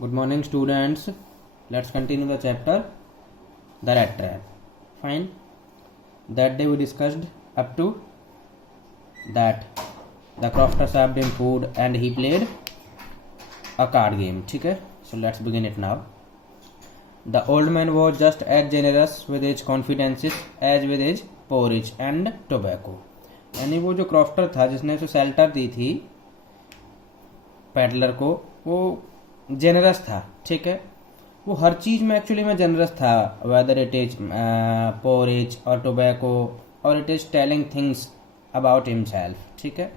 Good morning, students. Let's continue the chapter The Rat Trap. Fine. That day we discussed up to that the crofter served him food and he played a card game. ठीक है? So let's begin it now. The old man was just as generous with his confidences as with his porridge and tobacco. यानी वो जो crofter था जिसने उसे shelter दी थी peddler को, वो जेनरस था. ठीक है, वो हर चीज में एक्चुअली में जेनरस था, वेदर इट इज पोरेज और टोबैको और it is telling things about himself. ठीक है,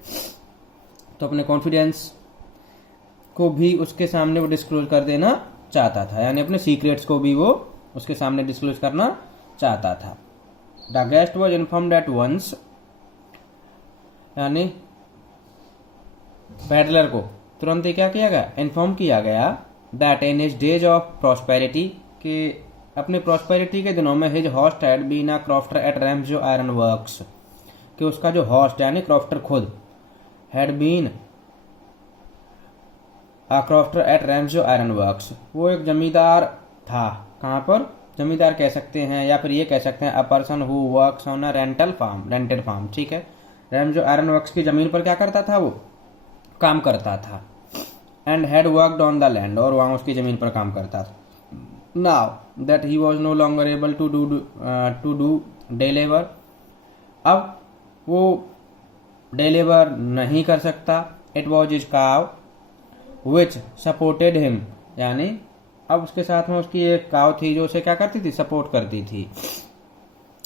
तो अपने कॉन्फिडेंस को भी उसके सामने वो डिस्क्लोज कर देना चाहता था, यानी अपने सीक्रेट्स को भी वो उसके सामने डिस्क्लोज करना चाहता था. The guest was informed at once, यानी पैडलर को तुरंत ही क्या किया गया, इन्फॉर्म किया गया that in his days of prosperity, कि अपने प्रॉस्पेरिटी के दिनों में his host had been a crofter at Ramsjö iron works, कि उसका जो हॉस्ट यानी क्रॉफ्टर खुद had been a crofter at Ramsjö iron works, वो एक जमींदार था. कहाँ पर जमींदार कह सकते हैं या फिर ये कह सकते हैं a person who works on a rented farm. ठीक है, रैम्सो आयरन वर्क्स की जमीन पर क्या करता था, वो काम करता था. And had worked on the land, और वहां उसकी जमीन पर काम करता था. Now that he was no longer able to do day labour, अब वो डे लेबर नहीं कर सकता. इट वॉज इज काव विच सपोर्टेड हिम, यानी अब उसके साथ में उसकी एक काव थी जो उसे क्या करती थी, सपोर्ट करती थी.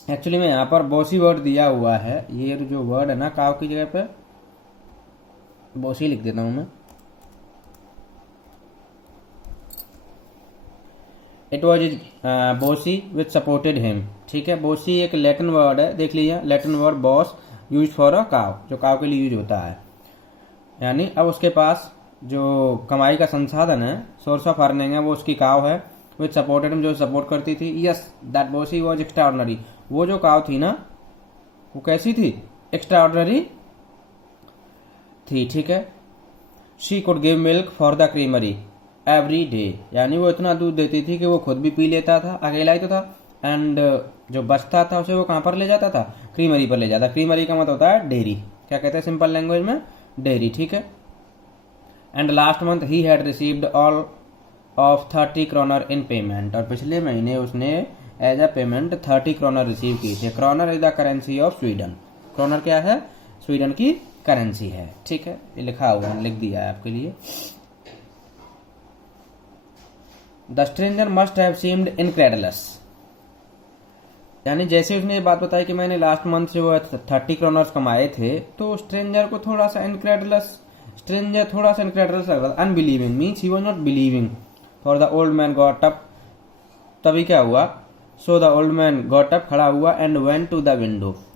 एक्चुअली में यहाँ पर बॉसी वर्ड दिया हुआ है, ये जो वर्ड है ना काव की जगह पे बॉसी लिख देता हूं मैं. It was is bossy which supported him. ठीक है, बॉसी एक लैटिन वर्ड है, देख लीजिए, Latin word boss use for a काव, जो काव के लिए यूज होता है. यानी अब उसके पास जो कमाई का संसाधन है, सोर्स ऑफ अर्निंग है, वो उसकी काव है. विच सपोर्टेड हिम, जो सपोर्ट करती थी. Yes, that bossy was extraordinary, वो जो काव थी ना वो कैसी थी, एक्स्ट्राऑर्डिनरी थी. ठीक है, she could give milk for the creamery every day, यानी वो इतना दूध देती थी कि वो खुद भी पी लेता था, अकेला ही तो था. एंड जो बचता था उसे वो कहाँ पर ले जाता था, क्रीमरी पर ले जाता. क्रीमरी का मतलब होता है डेयरी, क्या कहते हैं सिंपल लैंग्वेज में, डेयरी. ठीक है, and last month he had received all of 30 kroner in payment, और पिछले महीने उसने as a payment 30 kroner receive की थे. Kroner is the currency of Sweden, kroner क्या है, स्वीडन की करेंसी है. ठीक है, ये लिखा हुआ है, लिख दिया है आपके लिए. The stranger must have seemed incredulous, यानी जैसे उसने ये बात बताई कि मैंने लास्ट मंथ से वो 30 kroners कमाए थे, तो स्ट्रेंजर को थोड़ा सा इनक्रेडुलस लग रहा था. Unbelieving means he was not believing. For the old man got up, तभी क्या हुआ, so the old man got up, खड़ा हुआ, and went to the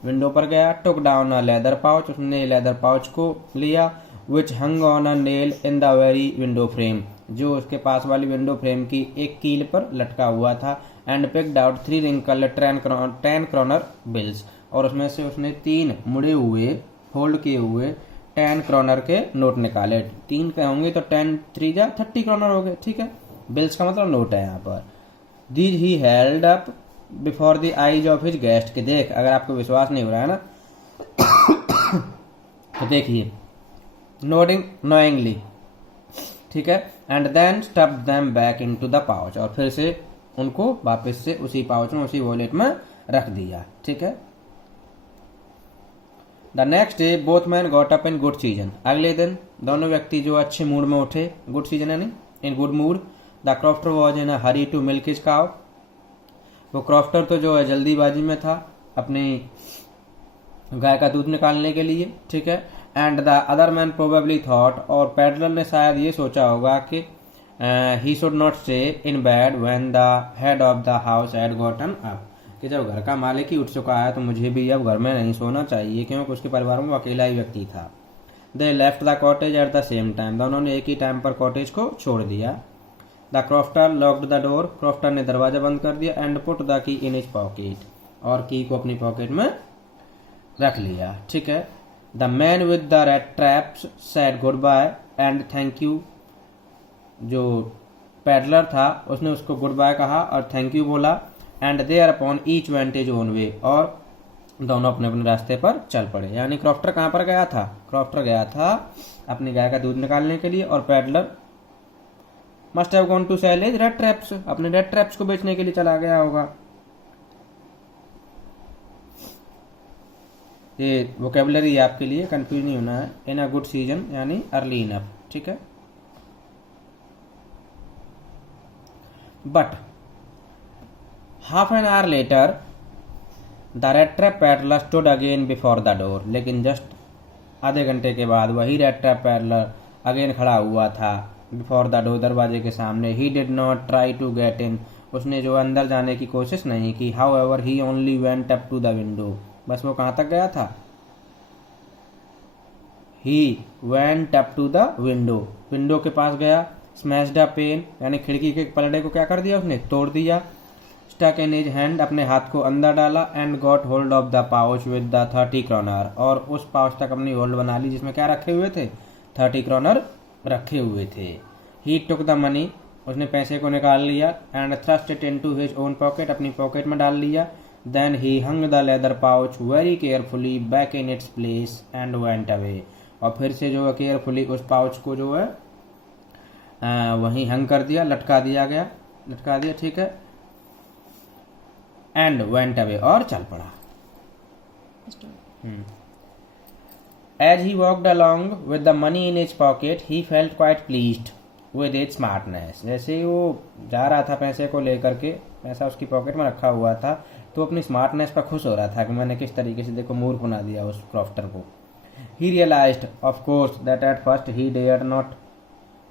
window पर गया. Took down a leather pouch, उसने लेदर पाउच को लिया. Which hung on a nail in the very window frame, जो उसके पास वाली विंडो फ्रेम की एक कील पर लटका हुआ था. And picked out 3 wrinkled 10 kroner bills, और उसमें से उसने 3 मुड़े हुए फोल्ड किए हुए 10 kroner के नोट निकाले. 3 के होंगे तो 10 3 जा 30 kroner हो गए. ठीक है, बिल्स का मतलब नोट है यहाँ पर. These he held up before the eyes of his guest, के देख, अगर आपको विश्वास नहीं हो रहा है ना तो देखिए, नोडिंग नोइंगली. ठीक है, and then stuffed them back into the pouch, और फिर से उनको वापस से उसी पाउच में, उसी वॉलेट में रख दिया. ठीक है, the next day both man got up in good season, अगले दिन दोनों व्यक्ति जो अच्छे मूड में उठे, गुड सीजन यानी in good mood. The crofter was in a hurry to milk his cow, वो क्रॉफ्टर तो जो है जल्दीबाजी में था अपनी गाय का दूध निकालने के लिए. ठीक है, and the other man probably thought, और पैडलर ने शायद ये सोचा होगा कि he should not stay in bed when the head of the house had gotten up, कि जब घर का मालिक ही उठ चुका है तो मुझे भी अब घर में नहीं सोना चाहिए, क्योंकि उसके परिवार में वो अकेला ही व्यक्ति था. They left the cottage at the same time, दोनों ने एक ही टाइम पर कॉटेज को छोड़ दिया. The crofter locked the door, crofter ने दरवाजा बंद कर दिया. And put the key in his pocket, और की को अपनी पॉकेट में रख लिया. ठीक है, the man with the red traps said goodbye and thank you, जो पैडलर था उसने उसको गुड बाय कहा और थैंक यू बोला। And thereupon each went his own way, और दोनों अपने अपने रास्ते पर चल पड़े। यानी क्रॉफ्टर कहाँ पर गया था? क्रॉफ्टर गया था अपनी गाय का दूध निकालने के लिए, और peddler must have gone to sell his red traps, अपने रेड ट्रैप्स को बेचने के लिए चला गया होगा। ये वोकेबलरी आपके लिए कंफ्यूज नहीं होना है। इन अ गुड सीजन यानी अर्ली इनफ, ठीक है। But half an hour later the red trap peddler stood again before the door, लेकिन जस्ट आधे घंटे के बाद वही रेड ट्रैप पैडलर अगेन खड़ा हुआ था बिफोर द डोर, दरवाजे के सामने। He did not try to get in, उसने जो अंदर जाने की कोशिश नहीं की। However he only went up to the window, बस वो कहाँ तक गया था? He went up to the window, window के पास गया। स्मैश्ड अ पेन यानी खिड़की के पलड़े को क्या कर दिया उसने? तोड़ दिया। स्टक इन हिज हैंड, अपने हाथ को अंदर डाला। And got hold of the pouch with the 30 क्रॉनर, और उस पाउच तक अपनी होल्ड बना ली जिसमें क्या रखे हुए थे? 30 क्रॉनर रखे हुए थे। ही टुक द मनी, उसने पैसे को निकाल लिया। And thrust it into his own pocket, अपनी पॉकेट में डाल लिया। Then he hung the leather pouch very carefully back in its place and went away, और फिर से जो है केयरफुली उस पाउच को जो है वहीं हंग कर दिया, लटका दिया, ठीक है। एंड वेंट अवे, और चल पड़ा। As he walked along with the money in his pocket he felt quite pleased with his smartness, जैसे ही वो जा रहा था पैसे को लेकर के, पैसा उसकी पॉकेट में रखा हुआ था, तो अपनी स्मार्टनेस पर खुश हो रहा था कि मैंने किस तरीके से देखो मूर्ख बना दिया उस क्रॉफ्टर को। He realized of course that at first he dare not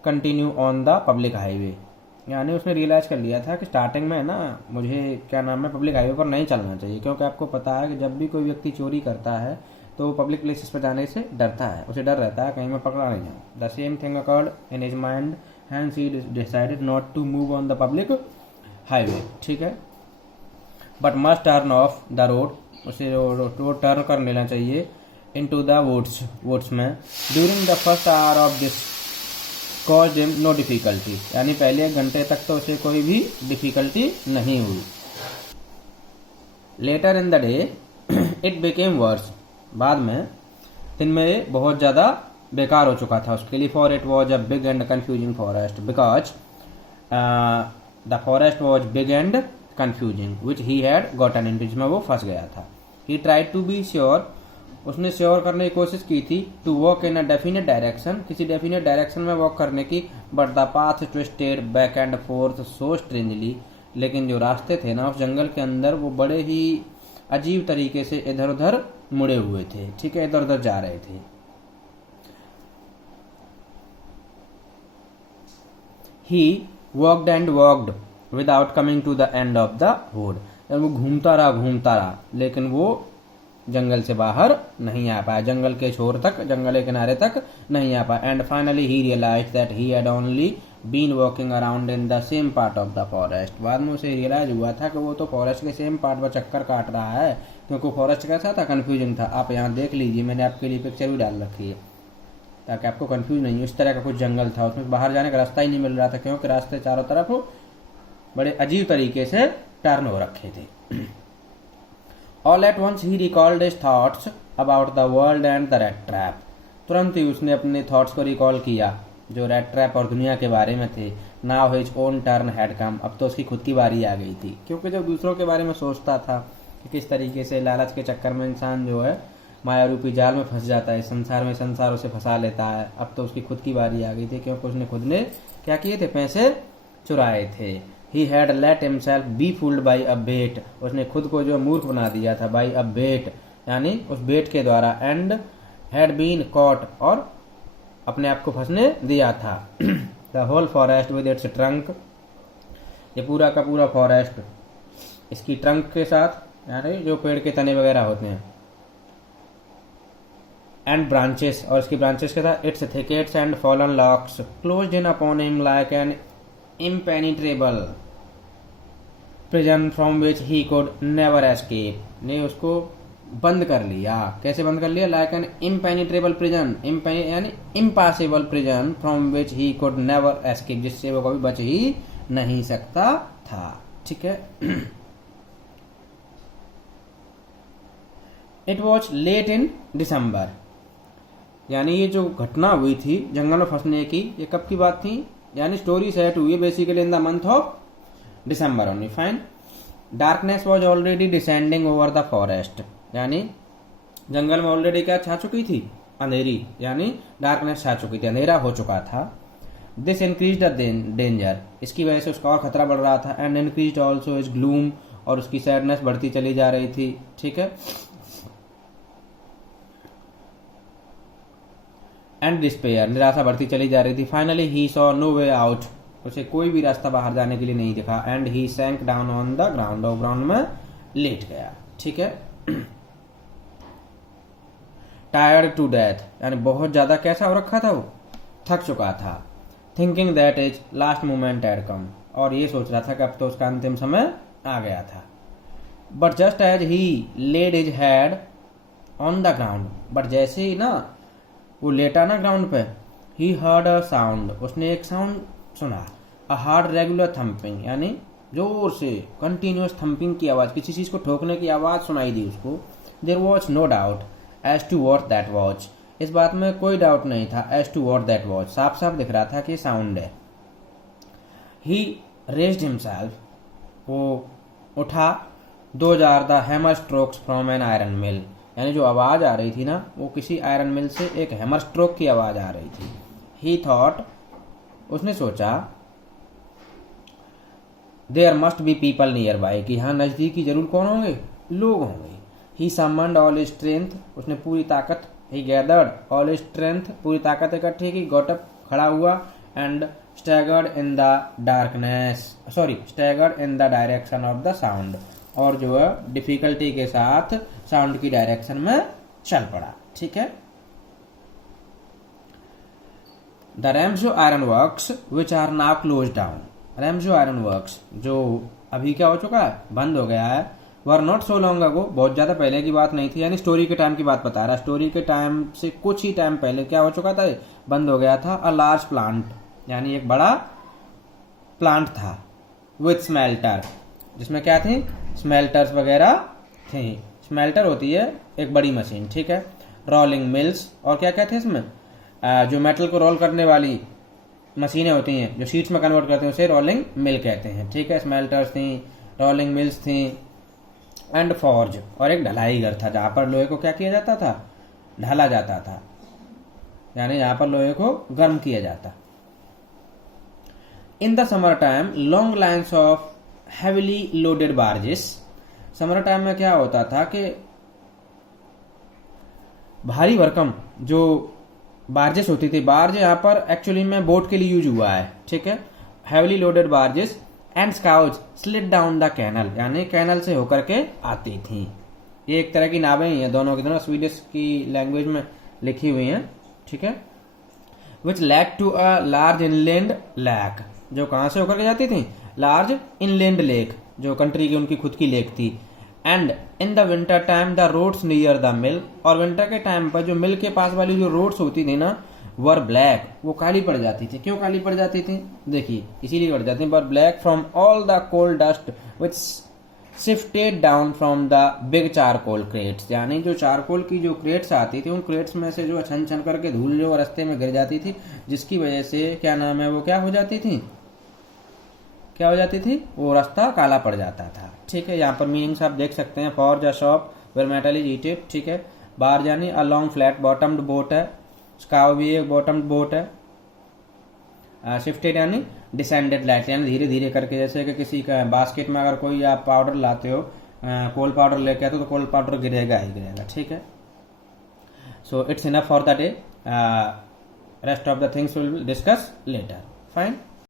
continue on the public highway, यानी उसने रियलाइज कर लिया था कि स्टार्टिंग में ना मुझे क्या नाम है पब्लिक हाईवे पर नहीं चलना चाहिए, क्योंकि आपको पता है कि जब भी कोई व्यक्ति चोरी करता है तो वो पब्लिक प्लेसेस पर जाने से डरता है, उसे डर रहता है कहीं मैं पकड़ा नहीं जाऊँ। The same thing occurred in his mind hence he decided not to move on the public highway, ठीक है। But must turn off the road, उसे रोड टर्न कर लेना चाहिए इनटू द वुड्स में। During the first hour of this caused him no difficulty, यानी पहले 1 घंटे तक तो उसे कोई भी डिफिकल्टी नहीं हुई। Later in the day it became worse, बाद में दिन में बहुत ज़्यादा बेकार हो चुका था उसके लिए। For it was a big and confusing forest, because the forest was big and confusing which he had gotten in, जिसमें वो फंस गया था। He tried to be sure, उसने श्योर करने की कोशिश की थी। To walk in a definite direction, किसी डेफिनेट डायरेक्शन में वॉक करने की। But the path twisted back and forth so strangely, लेकिन जो रास्ते थे ना उस जंगल के अंदर वो बड़े ही अजीब तरीके से इधर उधर मुड़े हुए थे, ठीक है, इधर उधर जा रहे थे। He walked and walked without coming to the end of the wood, वो घूमता रहा, लेकिन वो जंगल से बाहर नहीं आ पाया, जंगल के छोर तक, जंगल के किनारे तक नहीं आ पाया। And finally he realised that he had only been walking around in the same part of the forest, बाद में उसे रियलाइज हुआ था कि वो तो फॉरेस्ट के सेम पार्ट पर चक्कर काट रहा है, क्योंकि फॉरेस्ट कैसा था? कन्फ्यूजन था। आप यहाँ देख लीजिए, मैंने आपके लिए पिक्चर भी डाल रखी है ताकि आपको कंफ्यूज नहीं हो। इस तरह का कुछ जंगल था, उसमें बाहर जाने का रास्ता ही नहीं मिल रहा था, क्योंकि रास्ते चारों तरफ बड़े अजीब तरीके से टर्न हो रखे थे। All at once he recalled his thoughts about the world and the rat trap, तुरंत ही उसने अपने थॉट्स को रिकॉल किया जो रेड ट्रैप और दुनिया के बारे में थे। Now his own turn had come, अब तो उसकी खुद की बारी आ गई थी, क्योंकि जब दूसरों के बारे में सोचता था कि किस तरीके से लालच के चक्कर में इंसान जो है माया रूपी जाल में फंस जाता है, संसार में संसार उसे फंसा लेता है, अब तो उसकी खुद की बारी आ गई थी, क्योंकि उसने खुद ने क्या किए थे? पैसे चुराए थे। He had let himself be fooled by a bait, उसने खुद को जो मूर्ख बना दिया था by a bait, यानी उस बेट के द्वारा। and had been caught, और अपने आप को फंसने दिया था। The whole forest with its trunk, ये पूरा का पूरा फॉरेस्ट इसकी ट्रंक के साथ, यानी जो पेड़ के तने वगैरह होते हैं, एंड ब्रांचेस, और इसकी ब्रांचेस के साथ, it's thickets and fallen logs closed in upon him like an impenetrable prison from which he could never escape, ने उसको बंद कर लिया। कैसे बंद कर लिया? लाइक एन इम्पेनिट्रेबल प्रिजन, यानी impossible prison from which he could never escape, जिससे वो कभी बच ही नहीं सकता था। ठीक है। इट वॉज लेट इन दिसंबर, यानी ये जो घटना हुई थी जंगल में फंसने की, ये कब की बात थी? यानी स्टोरी सेट हुई है basically in the month of December only. Fine. Darkness was already descending over the forest, यानी जंगल में ऑलरेडी क्या छा चुकी थी? अंधेरी, यानी डार्कनेस छा चुकी थी, अंधेरा हो चुका था। दिस इंक्रीज द डेंजर, इसकी वजह से उसका और खतरा बढ़ रहा था। And increase also is gloom, और उसकी सैडनेस बढ़ती चली जा रही थी। ठीक है। एंड डिस्पेयर, निराशा बढ़ती चली जा रही थी। Finally he saw no way out, उसे कोई भी रास्ता बाहर जाने के लिए नहीं दिखा। And he sank down on the ground, और ग्राउंड में लेट गया। ठीक है। टायर्ड टू डेथ, यानी बहुत ज्यादा कैसा हो रखा था वो? थक चुका था। Thinking that is last moment had come, और ये सोच रहा था कि अब तो उसका अंतिम समय आ गया था। But just as he laid his head on the ground, but जैसे ही ना वो लेटा ना ग्राउंड पे, ही हर्ड अ साउंड, उसने एक साउंड सुना। अ हार्ड रेगुलर थम्पिंग, यानी जोर से कंटिन्यूअस थम्पिंग की आवाज, किसी चीज को ठोकने की आवाज सुनाई दी उसको। There was no doubt as to what that watch, इस बात में कोई डाउट नहीं था। As to what that watch, साफ साफ दिख रहा था कि साउंड है। ही रेज्ड हिमसेल्फ, वो उठा। दो जार the hammer strokes from an iron mill, यानी जो आवाज आ रही थी ना वो किसी आयरन मिल से एक हैमर स्ट्रोक की आवाज आ रही थी। ही थॉट, उसने सोचा, there must be people near by, कि यहाँ नजदीकी जरूर कौन होंगे? लोग होंगे। ही समन्ड ऑल स्ट्रेंथ, उसने पूरी ताकत, ही गैदर्ड ऑल स्ट्रेंथ, पूरी ताकत इकट्ठी की। गॉट अप, खड़ा हुआ। And staggered in the darkness, staggered in the direction of the sound, और जो है डिफिकल्टी के साथ साउंड की डायरेक्शन में चल पड़ा। ठीक है। The Ramsjö iron works which are now closed down, Ramsjö iron works जो अभी क्या हो चुका है? बंद हो गया है। Were not so long ago, बहुत ज्यादा पहले की बात नहीं थी, यानी स्टोरी के टाइम की बात बता रहा है। स्टोरी के टाइम से कुछ ही टाइम पहले क्या हो चुका था? बंद हो गया था। अ लार्ज प्लांट, यानी एक बड़ा प्लांट था। विथ स्मेल्टर, जिसमें क्या थी? स्मेल्टर्स वगैरह थी। स्मेल्टर होती है एक बड़ी मशीन। ठीक है। रोलिंग मिल्स, और क्या क्या थे इसमें? जो मेटल को रोल करने वाली मशीनें होती हैं जो शीट्स में कन्वर्ट करते हैं उसे रोलिंग मिल कहते हैं। ठीक है। स्मेल्टर्स थी, रोलिंग मिल्स थी। एंड फॉर्ज, और एक ढलाई घर था जहां पर लोहे को क्या किया जाता था? ढाला जाता था, यानी यहाँ पर लोहे को गर्म किया जाता। In the summer time long lines of heavily loaded barges, summer time में क्या होता था कि भारी भरकम जो बार्जेस होती थी, बार्ज यहाँ पर एक्चुअली में बोट के लिए यूज हुआ है। ठीक है। Heavily loaded barges and scows slid down the canal, यानी कैनल से होकर के आती थी। ये एक तरह की नावें ही हैं, दोनों की दोनों स्वीडिश की लैंग्वेज में लिखी हुई हैं। ठीक है। Which led to a large inland lake, जो कहां से होकर के जाती थी? लार्ज इनलैंड लेक, जो कंट्री की उनकी खुद की लेक थी। And in the winter time the roads near the mill, और विंटर के टाइम पर जो मिल के पास वाली जो रोड्स होती थी ना वर ब्लैक, वो काली पड़ जाती थी। क्यों काली पड़ जाती थी? देखिए इसीलिए पड़ जाती थी। Were black from all the coal dust which shifted down from the big charcoal crates, यानी जो चारकोल की जो क्रेट्स आती थी उन क्रेट्स में से जो छन छन करके धूल जो रास्ते में गिर जाती थी, जिसकी वजह से क्या नाम है वो क्या हो जाती थी? क्या हो जाती थी? वो रास्ता काला पड़ जाता था। ठीक है। यहाँ पर मीनिंग्स आप देख सकते हैं। Forge a shop where metal is heated. ठीक है। बार यानी a long flat bottomed boat है। स्काव भी एक बॉटम्ड बोट है। शिफ्टेड यानी डिसेंडेड लाइट, यानी धीरे धीरे करके, जैसे कि किसी का बास्केट में अगर कोई आप पाउडर लाते हो, कोल पाउडर लेके आते हो तो कोल पाउडर गिरेगा ही गिरेगा। ठीक है। So it's enough for the day, rest of the things will discuss later. Fine.